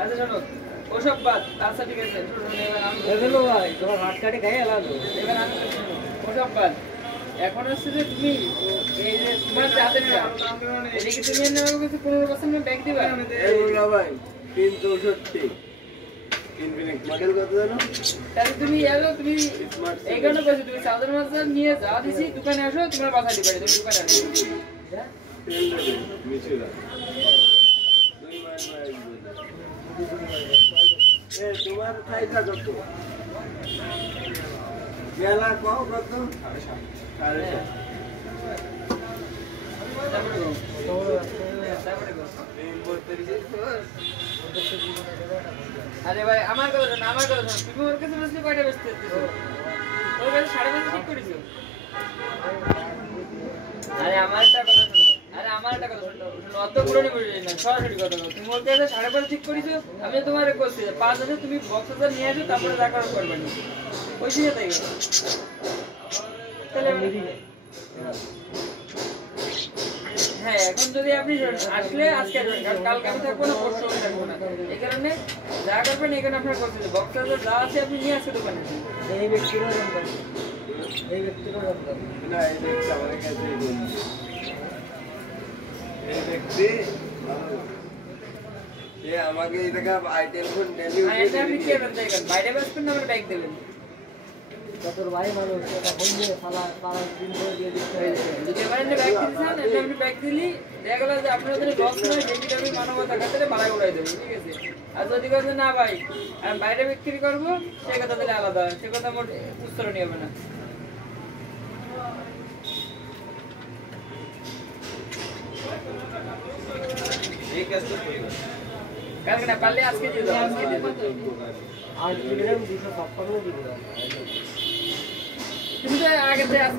আচ্ছা শোনো, ওসব বাদ। আচ্ছা ঠিক আছে, শোনো এবার আমি হলো ভাই, তোমার হাত কাটে গায়ে এলালো। এবার আমি শোনো, ওসব বাদ। এখন হচ্ছে যে তুমি এই যে তোমার চাঁদেরটা এটা কি তুমি এনে আমাকে 15% ব্যাগ দিবা? না ভাই 364 ইনফিনিক্স মডেল কত জানো? তাহলে তুমি এলো, তুমি এই কারণে বলছি তুমি চাঁদের মাছ নিয়ে যা দিছি দোকানে আসো, তোমার বাসা দিবে, তুমি দোকানে আসো। তেল দেবে মিছিলা 2 মাস ভাই। এ তোমার সাইজটা কত? গেলা কও কত? 7.5 আরে ভাই আমার কথা শোনো, আমার কথা শোনো, তুমি ওর কাছে বসলে কয়টা বেচতে দিছো? ওর কাছে 5.5 ঠিক করেছো। আরে আমার একটা কথা শোনো, আরে আমার একটা কথা শোনো, অত পুরনো বুঝে না, সরাসরি কথা বলো। তুমি ওর কাছে 5.5 ঠিক করেছো, আমি তোমারে কইছি 5,000 তুমি বক্সটা নিয়ে আসো, তারপরে যা করার করবে না। ওই দিকে তাই তাহলে হ্যাঁ, এখন যদি আপনি আসলে আজকে আসবেন, কারণ কালকে আমি থাকবো না, পরশু আমি থাকবো না। এই কারণে যা করবেন এখানে আপনার করতে হবে, বক্সটা যা আছে আপনি নিয়ে আসতে দোকানে। এই ব্যক্তিরও জানতাম, এই ব্যক্তিরও জানতাম না, এই দেখতে আমার কাছে এই দেখতে এ আমাকে এই টাকা আইটেল ফোন ডেলি এটা আপনি কি করবেন দেখেন, বাইরে বাসবেন না, আমরা ব্যাগ দেবেন। তোর ভাই মানুষ এটা ফোন দিয়ে সালা সারা দিন ধরে দিয়ে দিতে হয়। যদি এবার আপনি ব্যাগ দিচ্ছেন, এটা আপনি ব্যাগ দিলি দেখা গেল যে আপনার ওদের লস নয়, যেটা আমি মানবতা খাতে বাড়াই উড়াই দেবো, ঠিক আছে? আর যদি বলেন না ভাই আমি বাইরে বিক্রি করবো, সে কথা তাহলে আলাদা, সে কথা আমার উত্তরণীয় হবে না। এই কাজটা করি কালকে না পারলে আজকে দিয়ে দাও, আজকে দিয়ে দাও। আর 256 দিবে। তুমি তো আগে থেকে আজকে